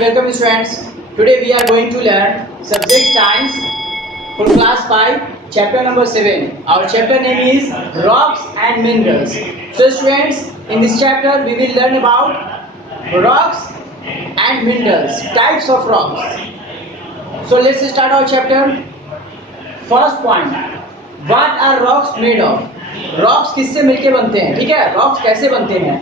Welcome students. Today we are going to learn subject science for class 5 chapter number 7. Our chapter name is rocks and minerals. So students, in this chapter we will learn about rocks and minerals, types of rocks. So let's start our chapter. First point, what are rocks made of? Rocks किससे मिलके बनते हैं? ठीक है, rocks कैसे बनते हैं?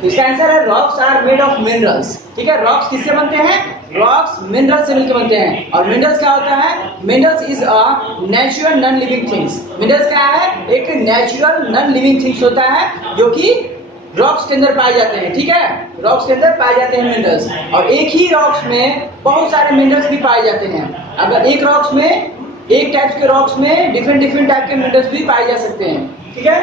तो इसका आंसर है rocks are made of minerals. ठीक है, रॉक्स किससे बनते हैं? रॉक्स मिनरल्स से मिलकर बनते हैं. और मिनरल्स क्या होता है? Minerals is a natural non living things. Minerals क्या है? एक नेचुरल नॉन लिविंग थिंग्स होता है जो कि रॉक्स के अंदर पाए जाते हैं. ठीक है, रॉक्स के अंदर पाए जाते हैं मिनरल्स. और एक ही रॉक्स में बहुत सारे मिनरल्स भी पाए जाते हैं. अगर एक रॉक्स में, एक टाइप के रॉक्स में डिफरेंट टाइप के मिनरल्स भी पाए जा सकते हैं. ठीक है,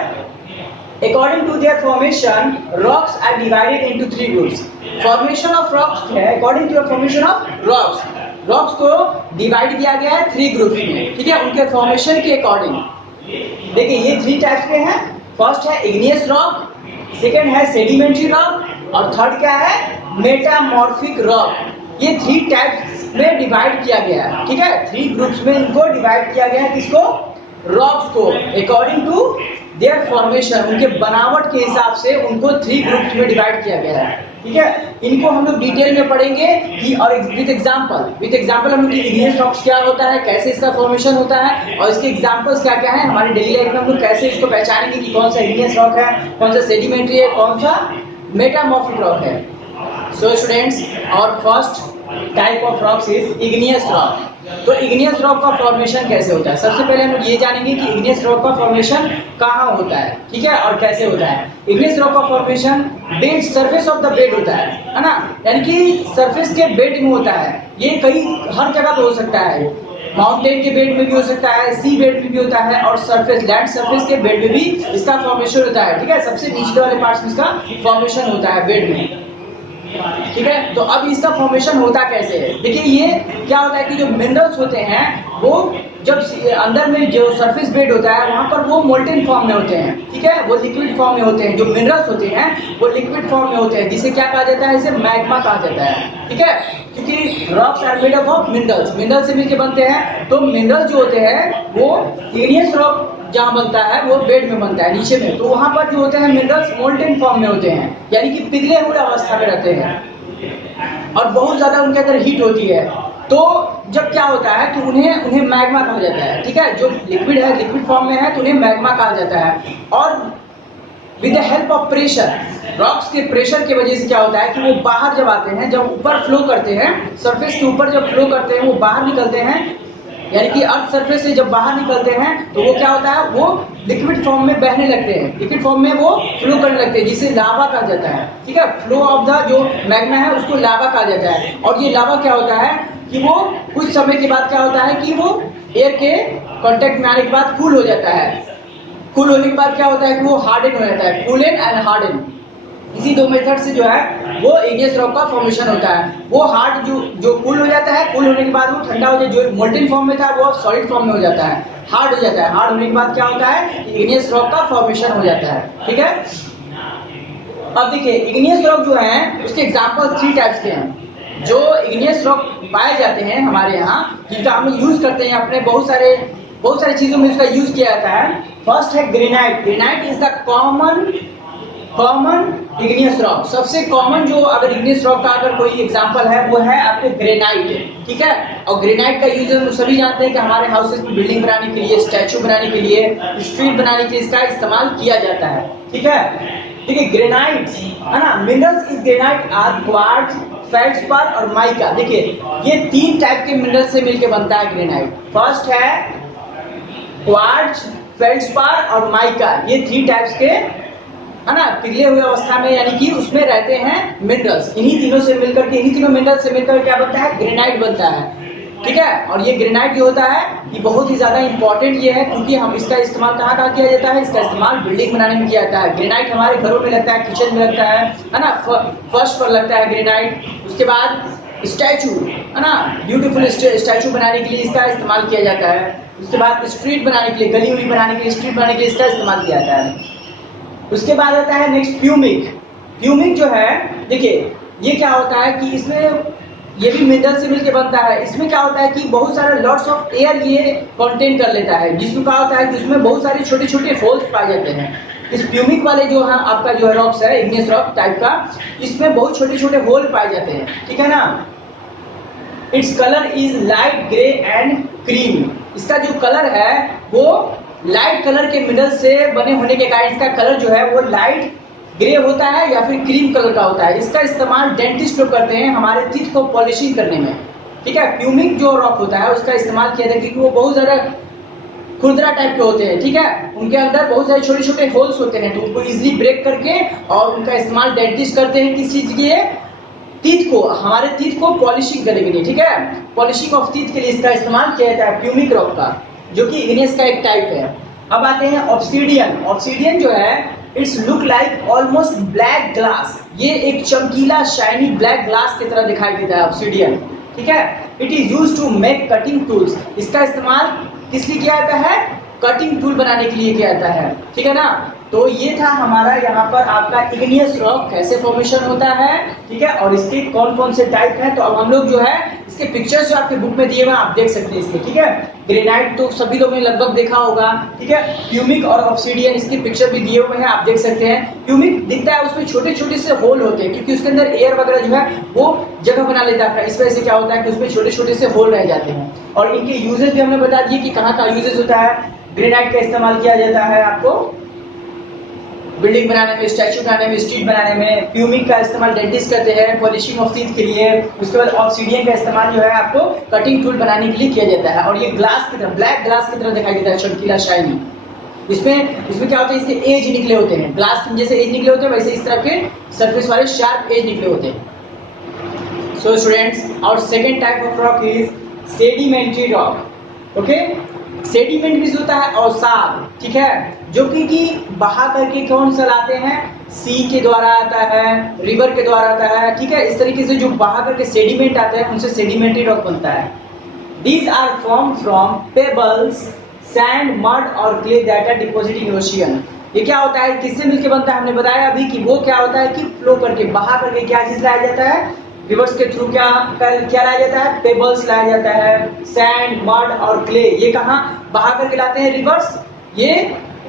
according to their formation rocks are divided into 3 groups. Formation of rocks है according to the formation of rocks. Rocks को डिवाइड किया गया है 3 ग्रुप्स में. ठीक है, उनके फॉर्मेशन के अकॉर्डिंग. देखिए ये 3 टाइप्स के हैं. फर्स्ट है इग्नियस रॉक, सेकंड है सेडिमेंट्री रॉक और थर्ड क्या है? Metamorphic rock. ये 3 टाइप्स में डिवाइड किया गया है. ठीक है, 3 ग्रुप्स में इनको डिवाइड किया गया है. किसको? रॉक्स को अकॉर्डिंग टू देयर फॉर्मेशन, उनके बनावट के हिसाब से उनको 3 ग्रुप्स में डिवाइड किया गया है. ठीक है, इनको हम लोग डिटेल में पढ़ेंगे कि और विद एग्जांपल हम लोग इग्नियस रॉक्स क्या होता है, कैसे इसका फॉर्मेशन होता है और इसके एग्जांपल्स क्या क्या है. हमारी डेली लाइफ में हम लोग कैसे इसको पहचानेंगे कि कौन सा इग्नियस रॉक है, कौन सा सेडिमेंट्री है, कौन सा मेटामॉर्फिक रॉक है. सो स्टूडेंट्स, और first type of rocks is igneous rock. तो इग्नियस रॉक का फॉर्मेशन कैसे होता है? सबसे पहले हम लोग ये जानेंगे कि इग्नियस रॉक का फॉर्मेशन कहाँ होता है. ठीक है, और कैसे होता है. इग्नियस रॉक का formation bed, surface of the bed होता है ना, यानी कि सरफेस के बेड में होता है. ये कई हर जगह पे हो सकता है. माउंटेन के बेड में भी हो सकता है, सी बेड में भी होता है और सरफेस, लैंड सरफेस के बेड में भी इसका फॉर्मेशन होता है. ठीक है, सबसे नीचे वाले पार्ट्स में इसका फॉर्मेशन होता है बेड में. ठीक है, तो अब इसका फॉर्मेशन होता कैसे है? देखिए ये क्या होता है कि जो मिनरल्स होते हैं वो जब अंदर में जो सरफेस बेड होता है वहां पर वो मोल्टेन फॉर्म में होते हैं. ठीक है, वो लिक्विड फॉर्म में होते हैं. जो मिनरल्स होते हैं वो लिक्विड फॉर्म में होते हैं, जिसे क्या कहा जाता है? इसे मैग्मा कहा जाता है. ठीक है, क्योंकि rocks are made up of minerals, mineral से मिलकर बनते हैं. तो मिनरल जो होते हैं वो इग्नियस रॉक जहाँ बनता है वो बेड में बनता है नीचे में. तो वहां पर जो होते हैं मिनरल्स मोल्टेन फॉर्म में होते हैं, यानी कि पिघले हुए अवस्था में रहते हैं और बहुत ज्यादा उनके अंदर हीट होती है. तो जब क्या होता है तो उन्हें मैग्मा कहा जाता है. ठीक है, जो लिक्विड है, लिक्विड फॉर्म में है तो उन्हें मैग्मा कहा जाता है. और with the help of pressure, rocks के प्रेशर की वजह से क्या होता है कि वो बाहर जब आते हैं, जब ऊपर फ्लो करते हैं, सरफेस के ऊपर जब फ्लो करते हैं वो बाहर निकलते हैं, यानी कि अर्थ सरफेस से जब बाहर निकलते हैं तो वो क्या होता है? वो लिक्विड फॉर्म में बहने लगते हैं, लिक्विड फॉर्म में वो फ्लो करने लगते हैं, जिसे लावा कहा जाता है. ठीक है, फ्लो ऑफ द जो मैग्मा है उसको लावा कहा जाता है. और ये लावा क्या होता है कि वो कुछ समय के बाद क्या होता है कि वो एयर के कांटेक्ट में आने के बाद कूल हो जाता है. कूल होने के बाद क्या होता है कि वो हार्डन हो जाता है, कूल एंड हार्डन. इसी 2 मेथड से जो है वो इग्नियस रॉक का फॉर्मेशन होता है. वो हार्ड जो कूल हो जाता है, कूल होने के बाद वो ठंडा हो जाता है, जो मोल्टेन फॉर्म में था वो सॉलिड फॉर्म में हो जाता है, हार्ड हो जाता है. हार्ड होने के बाद क्या होता है? इग्नियस रॉक का फॉर्मेशन हो जाता है. ठीक है, अब देखिए इग्नियस रॉक जो है उसके एग्जांपल 3 टाइप्स के हैं. जो इग्नियस रॉक पाए जाते हैं हमारे यहाँ, जिनका हम यूज करते हैं अपने बहुत सारे चीजों में इसका यूज किया जाता है. फर्स्ट है granite. Granite is the common igneous rock. सबसे कॉमन जो अगर इग्नियस रॉक का अगर कोई एग्जांपल है वो है आपके ग्रेनाइट. ठीक है, और ग्रेनाइट का यूज हम सभी जानते हैं कि हमारे हाउसेस में बिल्डिंग बनाने के लिए, स्टैचू बनाने के लिए, स्ट्रीट बनाने के लिए इसका इस्तेमाल किया जाता है. ठीक है, देखिए ग्रेनाइट है ना, minerals is granite are quartz, feldspar और माइका. देखिए ये 3 टाइप के मिनरल से मिलकर बनता है ग्रेनाइट. फर्स्ट है क्वार्ट्ज, फेल्डस्पार और माइका. ये 3 टाइप्स के है ना पिघले हुए अवस्था में, यानी कि उसमें रहते हैं मिनरल्स. इन्हीं तीनों मिनरल्स से मिलकर क्या बनता है? ग्रेनाइट बनता है. ठीक है, और ये ग्रेनाइट जो होता है ये बहुत ही ज्यादा इंपॉर्टेंट ये है, क्योंकि हम इसका इस्तेमाल कहाँ किया जाता है? इसका इस्तेमाल बिल्डिंग बनाने में किया जाता है. ग्रेनाइट हमारे घरों में लगता है, किचन में लगता है ना, फर्श पर लगता है ग्रेनाइट. उसके बाद स्टैचू है ना, ब्यूटीफुल स्टैचू बनाने के लिए इसका इस्तेमाल किया जाता है. उसके बाद स्ट्रीट बनाने के लिए, गली उली बनाने के लिए, स्ट्रीट बनाने के लिए इसका इस्तेमाल किया जाता है। उसके बाद आता है नेक्स्ट प्यूमिक। प्यूमिक जो है, देखिए ये क्या होता है कि इसमें ये भी मिनरल से मिलकर बनता है। इसमें क्या होता है कि बहुत सारे लॉट्स ऑफ एयर ये कंटेन कर लेता है, जिसमें क्या होता है कि उसमें बहुत सारे छोटे छोटे होल्स पाए जाते हैं। इस प्यूमिक वाले जो है आपका जो है रॉक्स है, इग्नियस रॉक टाइप का, इसमें बहुत छोटे छोटे होल पाए जाते हैं, ठीक है ना। Its colour is light grey and cream. इसका जो कलर है वो लाइट कलर के मिनरल से बने होने के कारण इसका कलर जो है वो लाइट ग्रे होता है या फिर क्रीम कलर का होता है। इसका इस्तेमाल डेंटिस्ट लोग करते हैं हमारे टीथ को पॉलिशिंग करने में, ठीक है। प्यूमिक जो रॉक होता है उसका इस्तेमाल किया जाता है क्योंकि वो बहुत ज़्यादा खुरदरा टाइप के होते हैं, ठीक है। उनके अंदर बहुत सारे छोटे छोटे होल्स होते हैं, तो उनको इजीली ब्रेक करके और उनका इस्तेमाल डेंटिस्ट करते हैं किस चीज़ के लिए, टीथ को, हमारे टीथ को पॉलिशिंग करने के लिए, ठीक है। पॉलिशिंग ऑफ टीथ के लिए इसका इस्तेमाल किया जाता है प्यूमिक रॉक का, जो कि इग्नियस का एक टाइप है। अब आते हैं ऑब्सीडियन। ऑब्सीडियन जो है it's look like almost black glass. ये एक चमकीला शाइनी ब्लैक ग्लास की तरह दिखाई देता है ऑब्सीडियन, ठीक है। It is used to make cutting tools. इसका इस्तेमाल किस लिए किया जाता है, कटिंग टूल बनाने के लिए किया जाता है, ठीक है ना। तो ये था हमारा यहाँ पर आपका इग्नियस रॉक कैसे फॉर्मेशन होता है, ठीक है, और इसके कौन कौन से टाइप हैं। तो अब हम लोग जो है इसके पिक्चर्स जो आपके बुक में दिए हुए आप देख सकते हैं इसके, ठीक है। ग्रेनाइट तो सभी लोगों ने लगभग देखा होगा, ठीक है। प्यूमिक और ऑब्सीडियन इसके पिक्चर भी दिए हुए हैं, आप देख सकते हैं। प्यूमिक दिखता है उसमें छोटे छोटे से होल होते हैं क्योंकि उसके अंदर एयर वगैरह जो है वो जगह बना लेता है। इस वजह से क्या होता है कि उसमें छोटे छोटे से होल रह जाते हैं। और इनके यूजेज भी हमने बता दिए कि कहाँ का यूजेज होता है। ग्रेनाइट का इस्तेमाल किया जाता है आपको बिल्डिंग बनाने में, स्टैचू बनाने में, स्ट्रीट बनाने में। प्यूमिक का इस्तेमाल डेंटिस्ट करते हैं पॉलिशिंग ऑफ टीथ के लिए। उसके बाद ऑब्सीडियन का इस्तेमाल जो है आपको कटिंग टूल बनाने के लिए किया जाता है। और ये ग्लास की तरह, ब्लैक ग्लास की तरह दिखाई देता है, चमकीला शाइनी। इसमें क्या होता है, इसके एज निकले होते हैं, ग्लास जैसे एज निकले होते हैं वैसे इस तरह के सरफेस वाले शार्प एज निकले होते हैं। सो स्टूडेंट्स, और second type of rock is sedimentary rock. Okay, sediment भी होता है अवसाद, ठीक है, जो कि बहा करके कौन सा लाते हैं, सी के द्वारा आता है, रिवर के द्वारा आता है, ठीक है। इस तरीके से जो बहा करके सेडिमेंट आते हैं उनसे सेडिमेंट्री रॉक बनता है। These are form from pebbles, sand, mud और clay that are deposited in ocean. ये क्या होता है, किससे मिलकर बनता है, हमने बताया अभी कि वो क्या होता है कि फ्लो करके, बहा करके क्या चीज लाया जाता है, रिवर्स के थ्रू क्या लाया जाता है, पेबल्स लाया जाता है, सैंड, मड और क्ले। ये कहाँ बहा करके लाते हैं, रिवर्स, ये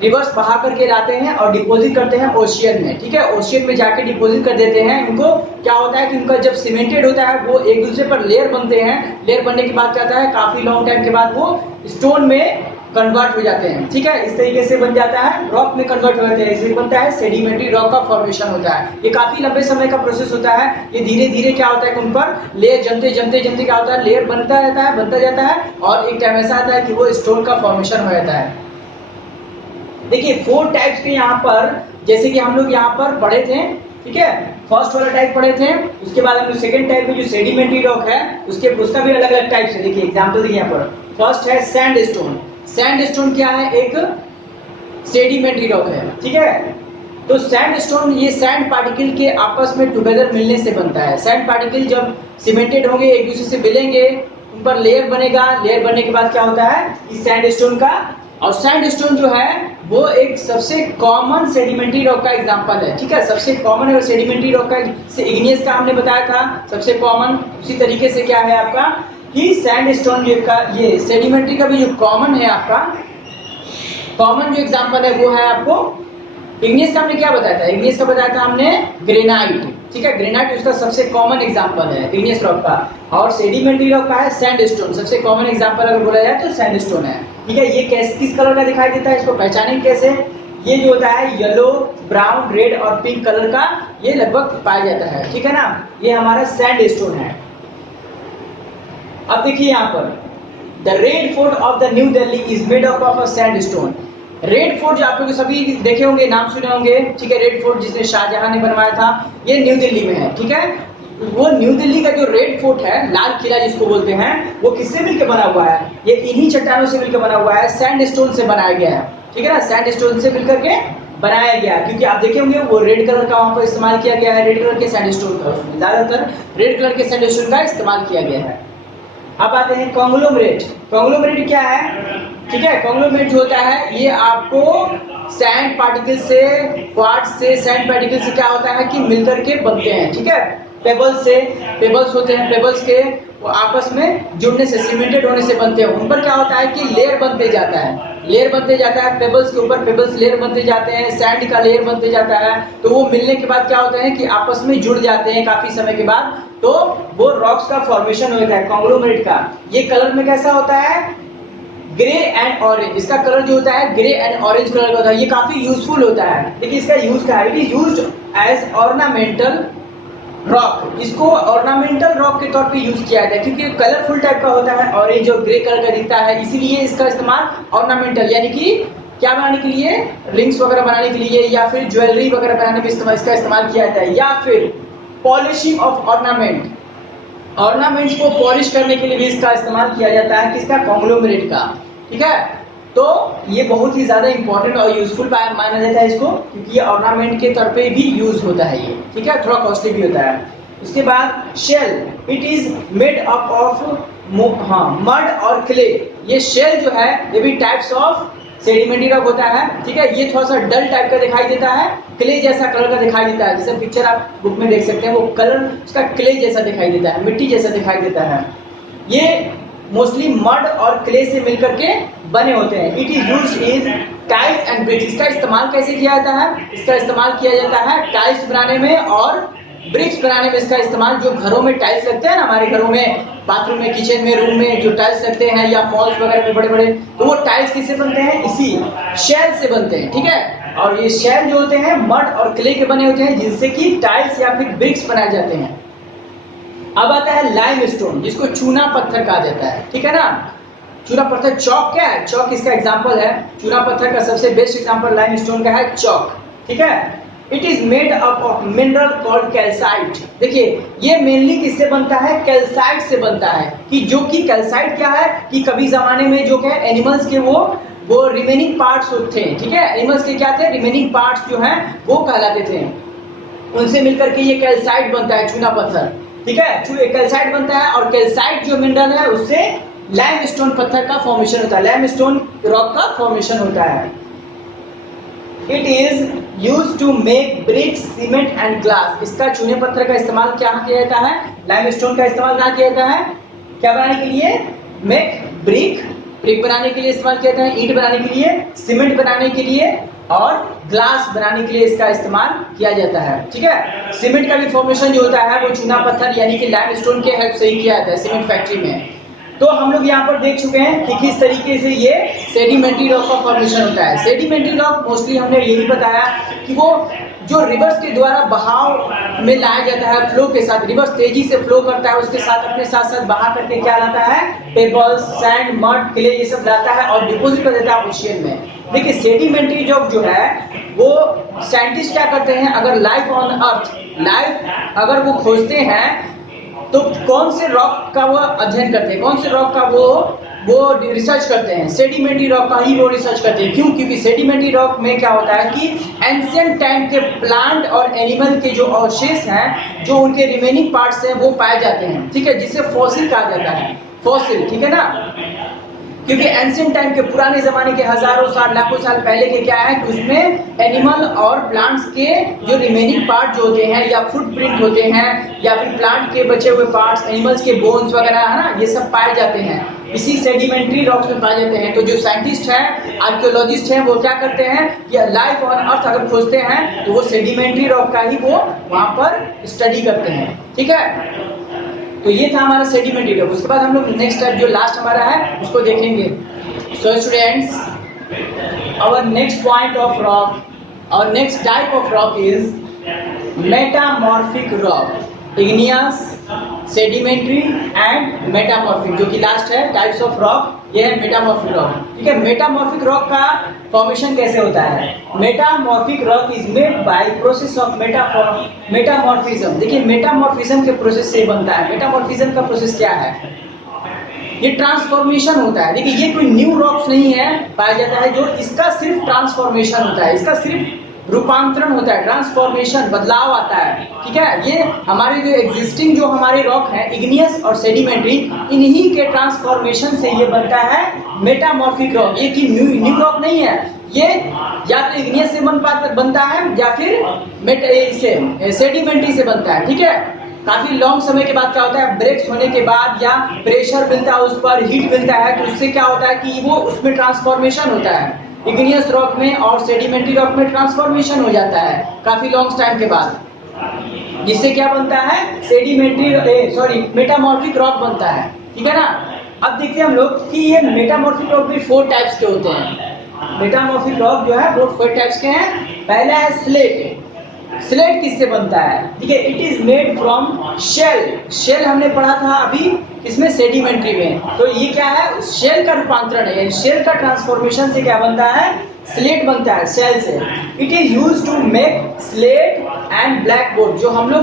रिवर्स बहा करके लाते हैं और डिपॉजिट करते हैं ओशियन में, ठीक है। ओशियन में जाके डिपॉजिट कर देते हैं। उनको क्या होता है कि उनका जब सीमेंटेड होता है वो एक दूसरे पर लेयर बनते हैं। लेयर बनने के बाद क्या होता है, काफी लॉन्ग टाइम के बाद वो स्टोन में कन्वर्ट हो जाते हैं, ठीक है। इस तरीके से बन जाता है, रॉक में कन्वर्ट हो जाते हैं, इसलिए बनता है सेडिमेंट्री रॉक का फॉर्मेशन होता है। ये काफी लंबे समय का प्रोसेस होता है। ये धीरे धीरे क्या होता है कि उन पर लेयर जमते जमते जमते क्या होता है, लेयर बनता रहता है, बनता जाता है, और एक टाइम ऐसा आता है कि वो स्टोन का फॉर्मेशन हो जाता है। देखिए 4 टाइप्स के यहाँ पर, जैसे कि हम लोग यहाँ पर पढ़े थे, ठीक है। फर्स्ट वाला टाइप पढ़े थे, उसके बाद हम लोग सेकंड टाइप में जो सेडिमेंट्री रॉक है उसका भी अलग अलग टाइप है। देखिए एग्जांपल देखिए यहाँ पर, फर्स्ट है सैंडस्टोन। सैंडस्टोन क्या है, एक सेडिमेंट्री रॉक है, ठीक है। तो सैंडस्टोन ये सैंड पार्टिकल के आपस में टुगेदर मिलने से बनता है। सैंड पार्टिकल जब सीमेंटेड होंगे, एक दूसरे से मिलेंगे, उन पर लेयर बनेगा। लेयर बनने के बाद क्या होता है कि सैंडस्टोन का, और सैंडस्टोन जो है वो एक सबसे कॉमन सेडिमेंट्री रॉक का एग्जांपल है, ठीक है। सबसे कॉमन है सेडिमेंट्री रॉक का, इग्नियस का हमने बताया था सबसे कॉमन। उसी तरीके से क्या है आपका कि सैंडस्टोन का, ये सेडिमेंट्री का भी जो कॉमन है आपका, कॉमन जो एग्जांपल है वो है आपको इग्नियस का। हमने क्या बताया था, इग्नियस का बताया था हमने ग्रेनाइट, ठीक है। ग्रेनाइट उसका सबसे कॉमन एग्जांपल है इग्नियस रॉक का। और सेडिमेंट्री रॉक का है सैंडस्टोन, सबसे कॉमन एग्जांपल अगर बोला जाए तो सैंडस्टोन है, ठीक है। ये कैसे, किस कलर का दिखाई देता है, इसको पहचानें कैसे, ये जो होता है येलो, ब्राउन, रेड और पिंक कलर का ये लगभग पाया जाता है, ठीक है ना। ये हमारा सैंडस्टोन है। अब देखिए यहाँ पर, the red fort of the new Delhi is made up of a sandstone. Red fort जो आप लोग सभी देखे होंगे, नाम सुने होंगे, ठीक है। रेड फोर्ट जिसे शाहजहां ने बनवाया था, ये न्यू दिल्ली में है, ठीक है। वो न्यू दिल्ली का जो रेड फोर्ट है, लाल किला जिसको बोलते हैं, वो किससे मिलकर बना हुआ है, ये इन्हीं चट्टानों से मिलकर बना हुआ है, सैंडस्टोन से बनाया गया है, ठीक है ना। सैंडस्टोन से मिलकर के बनाया गया, क्योंकि आप देखे होंगे वो रेड कलर का वहां पर इस्तेमाल किया गया है, रेड कलर के सैंडस्टोन का, ज्यादातर रेड कलर के सैंडस्टोन का इस्तेमाल किया गया है। अब आते हैं कॉन्ग्लोमरेट। कॉन्ग्लोमरेट क्या है? ठीक है, कॉन्ग्लोमरेट जो होता है ये आपको सैंड पार्टिकल से, क्वार्ट्ज से, सैंड पार्टिकल से क्या होता है कि मिलकर के बनते हैं। ठीक है, पेबल्स से, पेबल्स होते हैं, पेबल्स के वो आपस में जुड़ने से, सीमेंटेड होने से बनते हैं। उन पर क्या होता है कि लेयर बनते जाता है, लेयर बनते जाता है, पेबल्स के ऊपर पेबल्स लेयर बनते जाते हैं, सैंड का लेयर बनते जाता है। तो वो मिलने के बाद क्या होता है कि आपस में जुड़ जाते हैं काफी समय के बाद, तो वो रॉक्स का फॉर्मेशन होता है कॉन्ग्लोमरेट का। ये कलर में कैसा होता है? Grey and orange. इसका कलर जो होता है ग्रे एंड ऑरेंज कलर का होता है। ये काफी यूजफुल होता है। देखिए इसका यूज क्या है? It is used as ornamental rock. इसको ऑर्नामेंटल रॉक के तौर पे यूज किया जाता है क्योंकि कलरफुल टाइप का होता है, ऑरेंज और ग्रे कलर का दिखता है, इसीलिए इसका इस्तेमाल ऑर्नामेंटल यानी कि क्या बनाने के लिए, रिंग्स वगैरह बनाने के लिए या फिर ज्वेलरी वगैरह बनाने में इसका इस्तेमाल किया जाता है, या फिर पॉलिशिंग ऑफ ऑर्नामेंट, ऑर्नामेंट्स को पॉलिश करने के लिए भी इसका इस्तेमाल किया जाता है। किसका? कॉन्ग्लोमरेट का। ठीक है, तो ये बहुत ही ज्यादा इंपॉर्टेंट और यूजफुल माना जाता है इसको, क्योंकि ये ऑर्नामेंट के तौर पे भी यूज होता है ये। ठीक है, थोड़ा कॉस्टली भी होता है। उसके बाद shale, it is made up of mud और क्ले। ये शेल जो है ये भी टाइप्स ऑफ सेडिमेंट्री रॉक होता है। ठीक है, ये थोड़ा सा डल टाइप का दिखाई देता है, क्ले जैसा कलर का दिखाई देता है। जैसे पिक्चर आप बुक में देख सकते हैं, वो कलर उसका क्ले जैसा दिखाई देता है, मिट्टी जैसा दिखाई देता है। ये मोस्टली मड और क्ले से मिलकर के बने होते हैं। It is used in tiles and bricks. इसका इस्तेमाल कैसे किया जाता है? इसका इस्तेमाल किया जाता है टाइल्स बनाने में और ब्रिक्स बनाने में। इसका इस्तेमाल जो घरों में टाइल्स लगते हैं ना, हमारे घरों में, बाथरूम में, किचन में, रूम में जो टाइल्स लगते हैं या मॉल्स वगैरह में बड़े बड़े, तो वो टाइल्स किससे बनते हैं? इसी शेल से बनते हैं। ठीक है, और ये शेल जो होते हैं मड और क्ले के बने होते हैं, जिनसे कि टाइल्स या फिर ब्रिक्स बनाए जाते हैं। अब आता है लाइमस्टोन, जिसको चूना पत्थर कहा जाता है। ठीक है ना, चूना पत्थर। चौक क्या है? चौक इसका एग्जांपल है। चूना पत्थर का सबसे बेस्ट एग्जांपल लाइमस्टोन का है चौक। ठीक है, it is made up of mineral called calcite. देखिए ये मेनली किससे बनता है? कैल्साइट से बनता है। कि जो कि कैल्साइट क्या है कि कभी जमाने में जो है एनिमल्स के वो रिमेनिंग पार्ट्स होते हैं। ठीक है, एनिमल्स के क्या थे? रिमेनिंग पार्ट्स जो हैं वो कहलाते थे। उनसे मिलकर के ये कैल्साइट बनता है, चूना पत्थर। ठीक है, कैल्साइट बनता है और कैल्साइट जो मिनरल है उससे लाइमस्टोन पत्थर का फॉर्मेशन होता है, लाइमस्टोन रॉक का फॉर्मेशन होता है। It is used to make bricks, cement and glass. इसका चूने पत्थर का इस्तेमाल क्या किया जाता है? लाइमस्टोन का इस्तेमाल कहाँ किया जाता है? क्या बनाने के लिए? मेक ब्रिक, ब्रिक बनाने के लिए इस्तेमाल किया जाता है, ईंट बनाने के लिए, सीमेंट बनाने के लिए और ग्लास बनाने के लिए इसका इस्तेमाल किया जाता है। ठीक है, सीमेंट का भी फॉर्मेशन जो होता है वो चूना पत्थर यानी कि लाइमस्टोन के हेल्प से ही किया जाता है सीमेंट फैक्ट्री में। तो हम लोग यहाँ पर देख चुके हैं कि किस तरीके से ये सेडिमेंट्री रॉक का फॉर्मेशन होता है। सेडिमेंट्री रॉक मोस्टली हमने यही बताया कि वो जो रिवर्स के द्वारा बहाव में लाया जाता है, फ्लो के साथ, रिवर्स तेजी से फ्लो करता है, उसके साथ अपने साथ साथ बहा करके क्या लाता है? पेबल्स, सैंड, मड, क्ले ये सब लाता है और डिपोजिट कर देता है ओशियन में। देखिए सेडिमेंट्री रॉक जो है वो साइंटिस्ट क्या करते हैं, अगर लाइफ ऑन अर्थ, लाइफ अगर वो खोजते हैं तो कौन से रॉक का वो अध्ययन करते हैं, कौन से रॉक का वो रिसर्च करते हैं? सेडिमेंट्री रॉक का ही वो रिसर्च करते हैं। क्यों? क्योंकि सेडिमेंट्री रॉक में क्या होता है कि एंशिएंट टाइम के प्लांट और एनिमल के जो अवशेष हैं, जो उनके रिमेनिंग पार्ट्स हैं वो पाए जाते हैं। ठीक है, जिसे फॉसिल कहा जाता है, फॉसिल। ठीक है ना, क्योंकि एंशिएंट टाइम के पुराने जमाने के हजारों साल, लाखों साल पहले के क्या है कि उसमें एनिमल और प्लांट्स के जो रिमेनिंग पार्ट जो होते हैं या फुटप्रिंट होते हैं या फिर प्लांट के बचे हुए पार्ट्स, एनिमल्स के बोन्स वगैरह है ना, ये सब पाए जाते हैं, इसी सेडिमेंट्री रॉक्स में पाए जाते हैं। तो जो साइंटिस्ट हैं, आर्कियोलॉजिस्ट हैं, वो क्या करते हैं कि लाइफ ऑन अर्थ अगर खोजते हैं तो वो सेडिमेंट्री रॉक का ही वो वहां पर स्टडी करते हैं। ठीक है, तो ये था हमारा सेडिमेंट्री रॉक। उसके बाद हम लोग नेक्स्ट टाइप जो लास्ट हमारा है उसको देखेंगे। So students, our next point of rock, our next type of rock is metamorphic rock, igneous, sedimentary and metamorphic. जो कि लास्ट है टाइप्स ऑफ रॉक, ये है मेटामॉर्फिक रॉक। ठीक है, मेटामॉर्फिक रॉक का फॉर्मेशन कैसे होता है? Metamorphic rock is made by process of metamorphism. देखिए मेटामॉर्फिज्म के प्रोसेस से बनता है। मेटामॉर्फिज्म का प्रोसेस क्या है? ये ट्रांसफॉर्मेशन होता है। देखिए ये कोई न्यू रॉक्स नहीं है पाया जाता है, जो इसका सिर्फ ट्रांसफॉर्मेशन होता है, इसका सिर्फ रूपांतरण होता है, ट्रांसफॉर्मेशन, बदलाव आता है, ठीक है। ये हमारे जो एग्जिस्टिंग जो हमारे रॉक है, इग्नियस और सेडिमेंट्री, इन्हीं के ट्रांसफॉर्मेशन से ये बनता है मेटामॉर्फिक रॉक। ये कि न्यू रॉक नहीं है, ये या तो इग्नियस से बनता है या फिर सेडिमेंट्री से बनता है, ठीक है। काफी लॉन्ग समय के बाद क्या होता है, ब्रेक्स होने के बाद या प्रेशर मिलता है, उस पर हीट मिलता है, तो उससे क्या होता है कि वो उसमें ट्रांसफॉर्मेशन होता है, इग्नियस रॉक में और सेडिमेंट्री रॉक में ट्रांसफॉर्मेशन हो जाता है काफी लॉन्ग टाइम के बाद, जिससे क्या बनता है, मेटामॉर्फिक रॉक बनता है, ठीक है ना। अब देखते हैं हम लोग कि ये मेटामॉर्फिक रॉक भी 4 टाइप्स के होते हैं। मेटामॉर्फिक रॉक जो है वो 4 टाइप्स के हैं। पहला है स्लेट। स्लेट किससे बनता है, ठीक है, it is made from shale. Shale हमने पढ़ा था अभी इसमें सेडिमेंट्री में, तो ये क्या है, शेल का रूपांतरण है, शेल का ट्रांसफॉर्मेशन से क्या बनता है, स्लेट बनता है शेल से। It is use to make slate and blackboard. जो हम लोग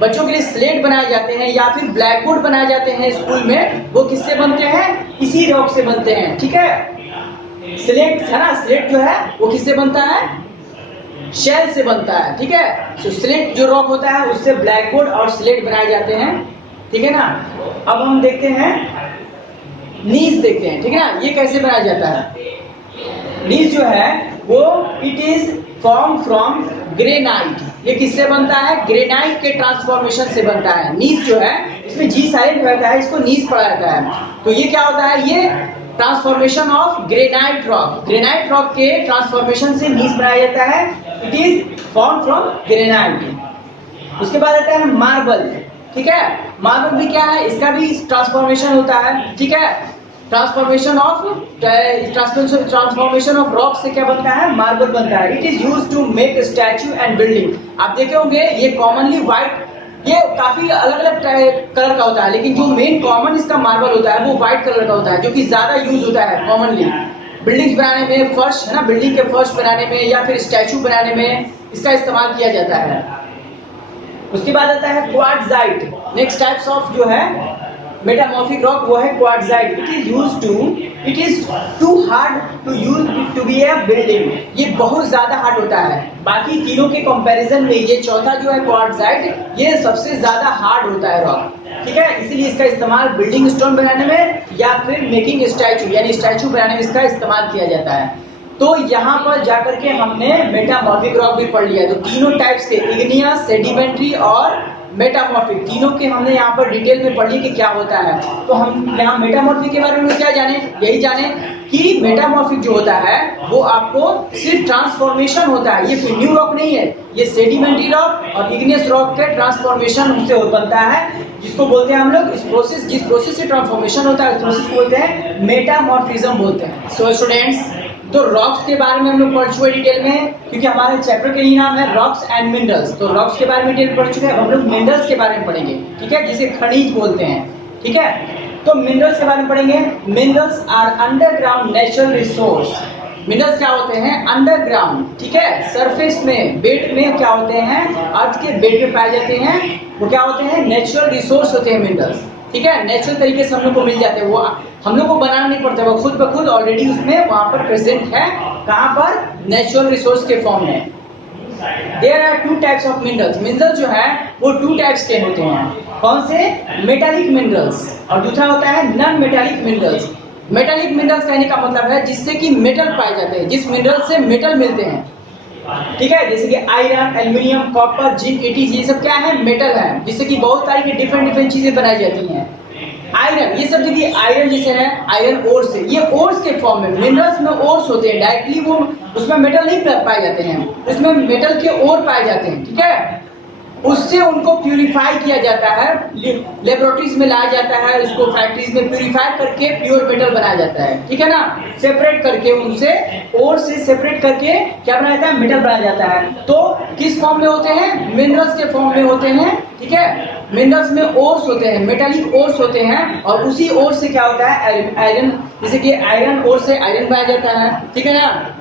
बच्चों के लिए स्लेट बनाए जाते हैं या फिर ब्लैक बोर्ड बनाए जाते हैं स्कूल में, वो किससे बनते हैं, इसी रॉक से बनते हैं, ठीक है। स्लेट है ना, स्लेट जो है वो किससे बनता है, शेल से बनता है, ठीक है। तो स्लेट जो रॉक होता है उससे ब्लैक बोर्ड और स्लेट बनाए जाते हैं, ठीक है ना। अब हम देखते हैं नीज, देखते हैं, ठीक है ना, ये कैसे बनाया जाता है। नीज जो है वो it is form from granite. ये किससे बनता है, ग्रेनाइट के ट्रांसफॉर्मेशन से बनता है। नीज जो है इसमें जी साइलेंट रहता है, इसको नीज पढ़ा जाता है। तो ये क्या होता है, ये transformation of granite rock, granite rock के ट्रांसफॉर्मेशन से नीज बनाया जाता है। It is form from granite. उसके बाद आता है मार्बल, ठीक है। मार्बल भी क्या है, इसका भी ट्रांसफॉर्मेशन होता है, ठीक है। ट्रांसफॉर्मेशन ऑफ रॉक से क्या बनता है, मार्बल बनता है। It is used to make statue and building. आप देखे होंगे ये कॉमनली व्हाइट, ये काफी अलग अलग कलर का होता है, लेकिन जो मेन कॉमन इसका मार्बल होता है वो व्हाइट कलर का होता है, जो कि ज्यादा यूज होता है कॉमनली बिल्डिंग्स बनाने में, फर्श है ना, बिल्डिंग के फर्श बनाने में या फिर स्टैचू बनाने में इसका इस्तेमाल किया जाता है। उसके बाद आता है क्वार्ट्जाइट। नेक्स्ट टाइप्स ऑफ जो है मेटामॉर्फिक रॉक वो है quartzite. It is too hard to use to be a building. ये बहुत ज्यादा हार्ड होता है, बाकी तीनों के कंपैरिजन में ये चौथा जो है क्वार्ट्जाइट, ये सबसे ज्यादा हार्ड होता है रॉक, ठीक है। इसीलिए इसका इस्तेमाल बिल्डिंग स्टोन बनाने में या फिर मेकिंग स्टैचू यानी स्टैचू बनाने में इसका इस्तेमाल किया जाता है। तो यहाँ पर जाकर के हमने मेटामॉर्फिक रॉक भी पढ़ लिया। तो तीनों टाइप्स के, इग्नियस, सेडिमेंट्री और मेटामॉर्फिक, तीनों के हमने यहाँ पर डिटेल में पढ़ ली कि क्या होता है। तो हम यहाँ मेटामॉर्फिक के बारे में क्या जाने, यही जाने कि मेटामॉर्फिक जो होता है वो आपको सिर्फ ट्रांसफॉर्मेशन होता है, ये फिर न्यू रॉक नहीं है, ये सेडिमेंट्री रॉक और इग्नियस रॉक के ट्रांसफॉर्मेशन से बनता है, जिसको बोलते हैं हम लोग जिस प्रोसेस से ट्रांसफॉर्मेशन होता है उस प्रोसेस को बोलते हैं मेटामॉर्फिज्म बोलते हैं। सो स्टूडेंट्स, तो रॉक्स के बारे में हम लोग पढ़ चुके डिटेल में, क्योंकि हमारे चैप्टर का ही नाम है रॉक्स एंड मिनरल्स। तो रॉक्स के बारे में डिटेल पढ़ चुके हैं, हम लोग मिनरल्स के बारे में पढ़ेंगे, ठीक है, जिसे खनिज बोलते हैं, ठीक है। तो मिनरल्स के बारे में पढ़ेंगे। Minerals are underground natural resource. Minerals क्या होते हैं, अंडरग्राउंड, ठीक है, सरफेस में, बेड में क्या होते हैं, अर्थ के बेड में पाए जाते हैं, वो क्या होते हैं, नेचुरल रिसोर्स होते हैं मिनरल्स, ठीक है। नेचुरल तरीके से हम लोग को मिल जाते हैं, वो हम लोग को बनाना नहीं पड़ता, वो खुद ब खुद ऑलरेडी उसमें वहां पर प्रेजेंट है, कहां पर, नेचुरल रिसोर्स के फॉर्म में। There are 2 types of minerals. Minerals जो है वो 2 टाइप्स के होते हैं। कौन से, मेटालिक मिनरल्स और दूसरा होता है non metallic minerals. Metallic minerals कहने का मतलब है जिससे कि मेटल पाए जाते हैं, जिस मिनरल से मेटल मिलते हैं, ठीक है, जैसे कि iron, aluminium, copper, zinc, eighties, ये सब क्या है, मेटल है, जिससे कि बहुत सारी डिफरेंट चीजें बनाई जाती हैं। आयरन, ये सब देखिए, आयरन जैसे है, आयरन ओर से, ये ओर्स के फॉर्म में, मिनरल्स में ओर्स होते हैं, डायरेक्टली वो उसमें मेटल नहीं पाए जाते हैं, उसमें मेटल के ओर पाए जाते हैं, ठीक है। उससे उनको प्यूरिफाई किया जाता है, लेबोरेटरीज में लाया जाता है, उसको फैक्ट्रीज में प्यूरिफाई करके प्योर मेटल बनाया जाता है, ठीक है ना। सेपरेट करके उनसे, ओर से सेपरेट करके क्या बनाया जाता है, मेटल बनाया जाता है। तो किस फॉर्म में होते हैं, मिनरल्स के फॉर्म में होते हैं, ठीक है। मिनरल्स में ओर्स होते हैं, मेटालिक ओर्स होते हैं, और उसी ओर से क्या होता है, आयरन, जैसे कि आयरन ओर से आयरन बनाया जाता है, ठीक है ना।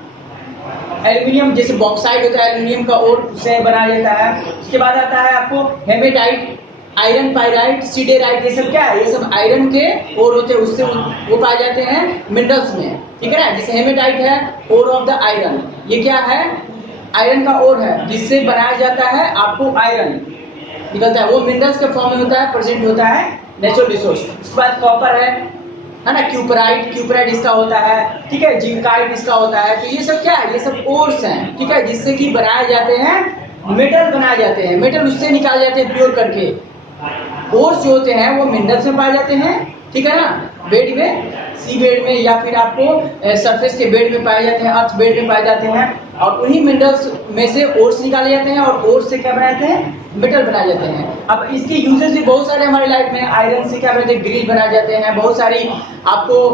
एल्यूमिनियम, जैसे बॉक्साइड होता है, एल्यूमिनियम का ओर से बनाया जाता है। उसके बाद आता है आपको हेमेटाइट, आयरन पाइराइट, सिडेराइट, ये सब क्या है, ये सब आयरन के ओर होते हैं, उससे वो पाए जाते हैं मिनरल्स में, ठीक है ना। जैसे हेमेटाइट है ओर ऑफ द आयरन, ये क्या है, आयरन का ओर है जिससे बनाया जाता है आपको आयरन निकलता है, वो मिनरल्स के फॉर्म में होता है, प्रेजेंट होता है नेचुरल रिसोर्स। उसके बाद कॉपर है ना, क्यूपराइट इसका होता है, ठीक है, जिंकाइट इसका होता है। तो ये सब क्या है, ये सब ओर्स हैं, ठीक है, जिससे कि बनाए जाते हैं मेटल, बनाए जाते हैं मेटल, उससे निकाले जाते हैं प्योर करके। ओर्स जो होते हैं वो मिनरल्स में पाए जाते हैं, ठीक है ना, बेड में, सी बेड में, या फिर आपको सरफेस के बेड में पाए जाते हैं, अर्थ बेड में पाए जाते हैं। और उन्हीं मिनरल्स में से ओर्स निकाले जाते हैं और ओर्स से क्या बनाते हैं, मेटल बनाए जाते हैं। अब इसके यूजेस भी बहुत सारे हमारे लाइफ में। आयरन से क्या बनाते हैं, ग्रिल बनाए जाते हैं, बहुत सारी आपको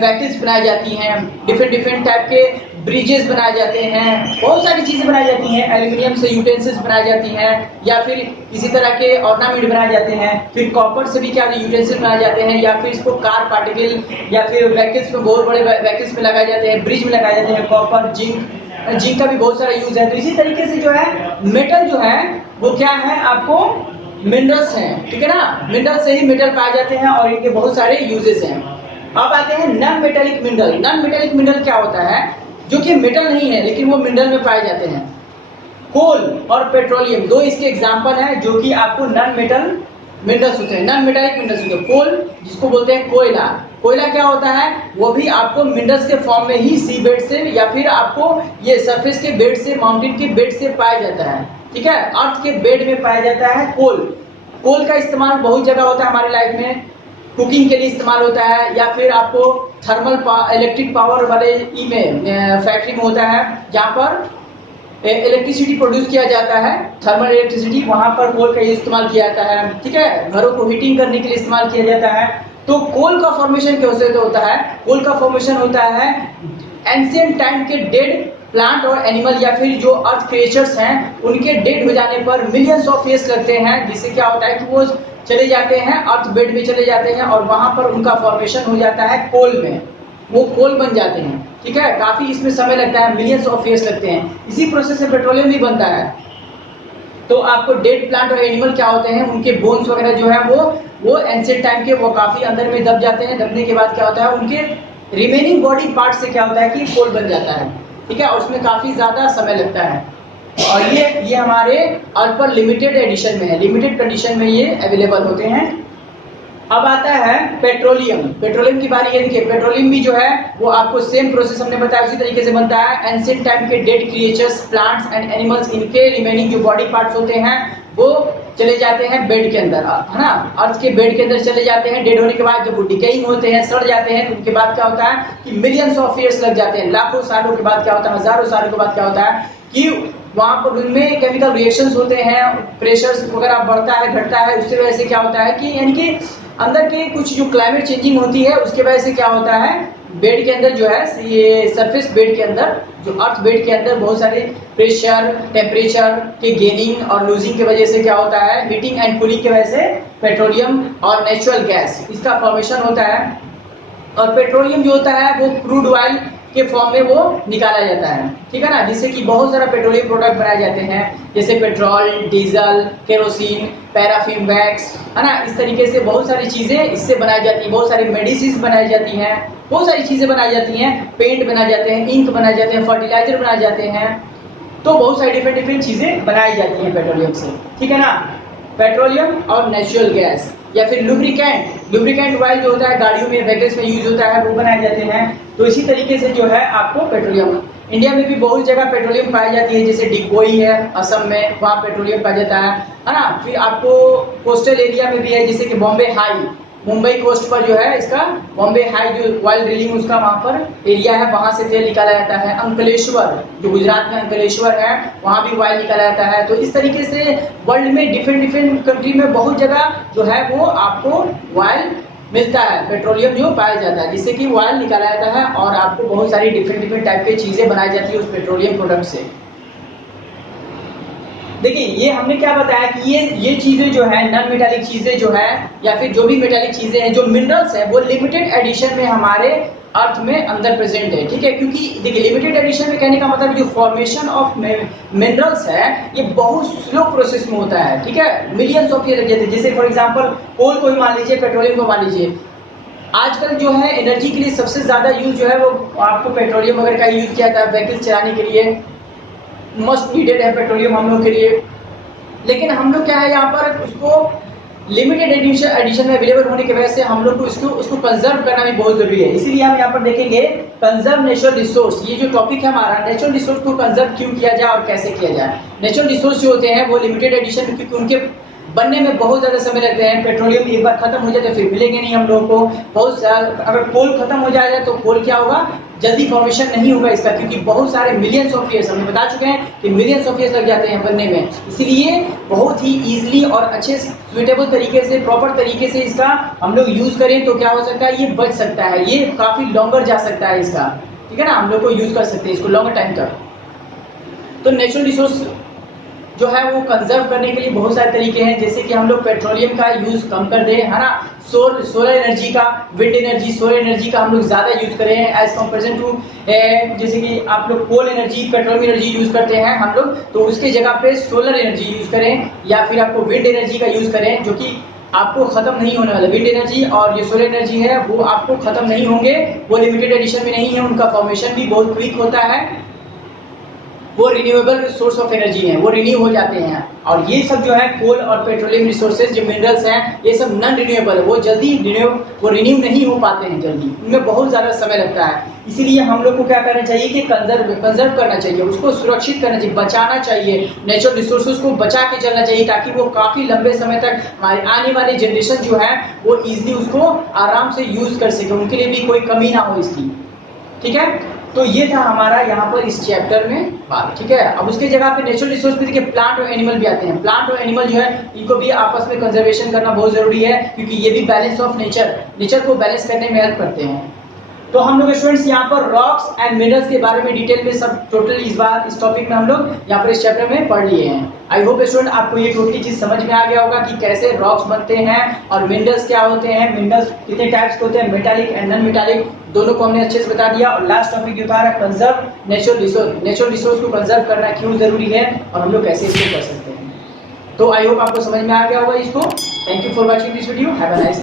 वैकल्स बनाई जाती हैं, डिफरेंट टाइप के ब्रिजेस बनाए जाते हैं, बहुत सारी चीजें बनाई जाती हैं। एल्यूमिनियम से यूटेंसिल्स बनाई जाती हैं, या फिर इसी तरह के ऑर्नामेंट बनाए जाते हैं। फिर कॉपर से भी क्या यूटेंसिल बनाए जाते हैं, या फिर इसको कार पार्टिकल या फिर वैकल्स में, बहुत बड़े वैकल्स में लगाए जाते हैं, ब्रिज में लगाए जाते हैं। कॉपर, जिंक का भी बहुत सारा यूज है। तो इसी तरीके से जो है मेटल जो है वो क्या है, आपको मिनरल्स हैं, ठीक है ना, मिनरल से ही मेटल पाए जाते हैं और इनके बहुत सारे यूजेस हैं। अब आते हैं non metallic mineral. Non metallic mineral क्या होता है, जो कि मेटल नहीं है लेकिन वो मिनरल में पाए जाते हैं। कोल और पेट्रोलियम दो इसके एग्जांपल हैं जो कि आपको नॉन मेटल मिनरल्स होते हैं, नॉन मेटालिक मिनरल्स होते हैं। कोल जिसको बोलते हैं कोयला, कोयला क्या होता है, वो भी आपको मिनरल्स के फॉर्म में ही सी बेड से या फिर आपको ये सरफेस के बेड से, माउंटेन के बेड से पाया जाता है, ठीक है, अर्थ के बेड में पाया जाता है कोल। कोल का इस्तेमाल बहुत जगह होता है हमारी लाइफ में, कुकिंग के लिए इस्तेमाल होता है, या फिर आपको थर्मल इलेक्ट्रिक पावर वाले फैक्ट्री में होता है जहाँ पर इलेक्ट्रिसिटी प्रोड्यूस किया जाता है, थर्मल इलेक्ट्रिसिटी, वहां पर कोल का इस्तेमाल किया जाता है, ठीक है, घरों को हीटिंग करने के लिए इस्तेमाल किया जाता है। तो कोल का फॉर्मेशन कैसे होता है, कोल का फॉर्मेशन होता है एंशिएंट टाइम के डेड प्लांट और एनिमल या फिर जो अर्थ क्रिएचर्स हैं उनके डेड हो जाने पर मिलियंस ऑफ ईयर्स लगते हैं, जिससे क्या होता है कि वो चले जाते हैं अर्थ बेड में चले जाते हैं और वहां पर उनका फॉर्मेशन हो जाता है कोल में, वो कोल बन जाते हैं, ठीक है। काफी इसमें समय लगता है, मिलियंस ऑफ ईयर्स लगते हैं। इसी प्रोसेस से पेट्रोलियम भी बनता है। तो आपको डेड प्लांट और एनिमल क्या होते हैं, उनके बोन्स वगैरह जो है वो एंशिएंट टाइम के वो काफी अंदर में दब जाते हैं। दबने के बाद क्या होता है, उनके रिमेनिंग बॉडी पार्ट से क्या होता है कि कोल बन जाता है, ठीक है, और उसमें काफी ज्यादा समय लगता है। और ये हमारे अर्थ पर लिमिटेड एडिशन में है, लिमिटेड कंडीशन में ये अवेलेबल होते हैं। अब आता है पेट्रोलियम। पेट्रोलियम की बारी है। देखिए पेट्रोलियम भी जो है वो आपको सेम प्रोसेस हमने बताया उसी तरीके से बनता है। एंशिएंट टाइम के dead creatures, plants and animals, इनके रिमेनिंग जो बॉडी पार्ट्स होते हैं वो चले जाते हैं बेड के अंदर, है ना, अर्थ के बेड के अंदर चले जाते हैं। डेड होने के बाद जब वो डिकेइंग होते हैं, सड़ जाते हैं, तो उनके बाद क्या होता है कि मिलियंस ऑफ ईयर्स लग जाते हैं, लाखों सालों के बाद क्या होता है, हजारों सालों के बाद क्या होता है कि वहां पर उनमें केमिकल रिएक्शंस होते हैं, प्रेशर वगैरह बढ़ता है, घटता है, उसकी वजह से क्या होता है कि यानी कि अंदर के कुछ जो क्लाइमेट चेंजिंग होती है उसके वजह से क्या होता है, बेड के अंदर जो है ये सरफेस बेड के अंदर, जो अर्थ बेड के अंदर बहुत सारे प्रेशर, टेम्परेचर के गेनिंग और लूजिंग की वजह से क्या होता है, हीटिंग एंड कूलिंग की वजह से पेट्रोलियम और नेचुरल गैस इसका फॉर्मेशन होता है। और पेट्रोलियम जो होता है वो क्रूड ऑयल के फॉर्म में वो निकाला जाता है, ठीक है ना, जिससे कि बहुत सारा पेट्रोलियम प्रोडक्ट बनाए जाते हैं, जैसे petrol, diesel, kerosene, paraffin wax, है ना, इस तरीके से बहुत सारी चीजें इससे बनाई जाती हैं। बहुत सारी मेडिसिन बनाई जाती हैं, बहुत सारी चीजें बनाई जाती हैं, पेंट बनाए जाते हैं, इंक बनाए जाते हैं, फर्टिलाइजर बनाए जाते हैं, तो बहुत सारी डिफरेंट चीजें बनाई जाती हैं पेट्रोलियम से, ठीक है ना। पेट्रोलियम और नेचुरल गैस या फिर लुब्रिकेंट ऑयल जो होता है गाड़ियों में, व्हीकल्स में यूज होता है, वो बनाए जाते हैं। तो इसी तरीके से जो है आपको पेट्रोलियम, इंडिया में भी बहुत जगह पेट्रोलियम पाई जाती है, जैसे डिगबोई है असम में, वहाँ पेट्रोलियम पाया जाता है ना। फिर आपको कोस्टल एरिया में भी है, जैसे कि बॉम्बे हाई, मुंबई कोस्ट पर जो है इसका बॉम्बे हाई जो ऑयल ड्रिलिंग उसका वहाँ पर एरिया है, वहाँ से तेल निकाला जाता है। अंकलेश्वर जो गुजरात में अंकलेश्वर है, वहाँ भी ऑयल निकाला जाता है। तो इस तरीके से वर्ल्ड में डिफरेंट कंट्री में बहुत जगह जो है वो आपको ऑयल मिलता है, पेट्रोलियम जो पाया जाता है, जिससे कि ऑयल निकाला जाता है और आपको बहुत सारी डिफरेंट टाइप की चीजें बनाई जाती है उस पेट्रोलियम प्रोडक्ट से। देखिए ये हमने क्या बताया कि ये चीजें जो है नॉन मेटालिक चीजें जो है या फिर जो भी मेटालिक चीजें हैं, जो मिनरल्स है, वो लिमिटेड एडिशन में हमारे अर्थ में अंदर प्रेजेंट है, ठीक है। क्योंकि देखिए लिमिटेड एडिशन में कहने का मतलब जो फॉर्मेशन ऑफ मिनरल्स है ये बहुत स्लो प्रोसेस में होता है, ठीक है, मिलियंस ऑफ ईयर लग जाते हैं। जैसे फॉर एग्जांपल कोल को ही मान लीजिए, पेट्रोलियम को मान लीजिए, आजकल जो है एनर्जी के लिए सबसे ज्यादा यूज जो है वो आपको पेट्रोलियम वगैरह का यूज किया जाता है व्हीकल चलाने के लिए, मस्ट नीडेड है पेट्रोलियम हम लोग के लिए। लेकिन हम लोग क्या है यहाँ पर उसको लिमिटेड एडिशन में अवेलेबल होने की वजह से हम लोग को उसको कंजर्व करना भी बहुत जरूरी है। इसीलिए हम यहाँ पर देखेंगे कंजर्व नेचुरल रिसोर्स। ये जो टॉपिक है हमारा, नेचुरल रिसोर्स को कंजर्व क्यों किया जाए और कैसे किया जाए। नेचुरल रिसोर्स जो होते हैं वो लिमिटेड एडिशन, क्योंकि उनके बनने में बहुत ज़्यादा समय लगते हैं। पेट्रोलियम एक बार खत्म हो जाए तो फिर मिलेंगे नहीं हम लोगों को। बहुत अगर कोल खत्म हो जाएगा तो कोल क्या होगा, जल्दी फॉर्मेशन नहीं होगा इसका, क्योंकि बहुत सारे मिलियंस ऑफ ईयर्स, हमने बता चुके हैं कि मिलियंस ऑफ ईयर्स लग जाते हैं बनने में। इसीलिए बहुत ही ईजिली और अच्छे सुइटेबल तरीके से, प्रॉपर तरीके से इसका हम लोग यूज करें तो क्या हो सकता है, ये बच सकता है, ये काफी लॉन्गर जा सकता है इसका, ठीक है ना। हम लोग को यूज कर सकते हैं इसको लॉन्गर टाइम तक। तो नेचुरल रिसोर्स जो है वो कंजर्व करने के लिए बहुत सारे तरीके हैं, जैसे कि हम लोग पेट्रोलियम का यूज कम कर दें, है ना। सोलर एनर्जी का, विंड एनर्जी, सोलर एनर्जी का हम लोग ज़्यादा यूज करें एज कंपेरिजन टू, जैसे कि आप लोग coal energy, petroleum energy use करते हैं हम लोग, तो उसके जगह पे सोलर एनर्जी यूज करें, या फिर आपको विंड एनर्जी का यूज करें, जो कि आपको खत्म नहीं होने वाला। विंड एनर्जी और ये सोलर एनर्जी है वो आपको खत्म नहीं होंगे, वो लिमिटेड एडिशन में नहीं है, उनका फॉर्मेशन भी बहुत क्विक होता है, वो रिन्यूएबल सोर्स ऑफ एनर्जी है, वो रिन्यू हो जाते हैं। और ये सब जो है कोल और पेट्रोलियम रिसोर्सेज जो मिनरल्स हैं, ये सब नॉन रिन्यूएबल है, वो जल्दी रिन्यू नहीं हो पाते हैं जल्दी, उनमें बहुत ज़्यादा समय लगता है। इसीलिए हम लोग को क्या करना चाहिए कि कंजर्व करना चाहिए, उसको सुरक्षित करना चाहिए, बचाना चाहिए, नेचुरल रिसोर्सेज को बचा के चलना चाहिए, ताकि वो काफ़ी लंबे समय तक हमारे आने वाली जनरेशन जो है वो ईजिली उसको आराम से यूज़ कर सके, उनके लिए भी कोई कमी ना हो इसकी, ठीक है। तो ये था हमारा यहाँ पर इस चैप्टर में बात, ठीक है। अब उसके जगह पे नेचुरल रिसोर्स पे देखिए प्लांट और एनिमल भी आते हैं। प्लांट और एनिमल जो है इनको भी आपस में कंजर्वेशन करना बहुत जरूरी है, क्योंकि ये भी बैलेंस ऑफ नेचर को बैलेंस करने में हेल्प करते हैं। तो हम लोग स्टूडेंट्स यहाँ पर रॉक्स एंड मिनरल्स के बारे में डिटेल में सब टोटल इस टॉपिक में हम लोग यहाँ पर इस चैप्टर में पढ़ लिए हैं। आई होप स्टूडेंट आपको ये टोटली चीज समझ में आ गया होगा कि कैसे रॉक्स बनते हैं और मिनरल्स क्या होते हैं, मिनरल्स कितने टाइप्स के होते हैं, मेटालिक एंड नॉन मेटालिक, दोनों को हमने अच्छे से बता दिया। और लास्ट टॉपिक जो था कंजर्व नेचुरल रिसोर्स को कंजर्व करना क्यों जरूरी है और हम लोग कैसे इसको कर सकते हैं। तो आई होप आपको समझ में आ गया होगा इसको। Thank you for watching this video, have a nice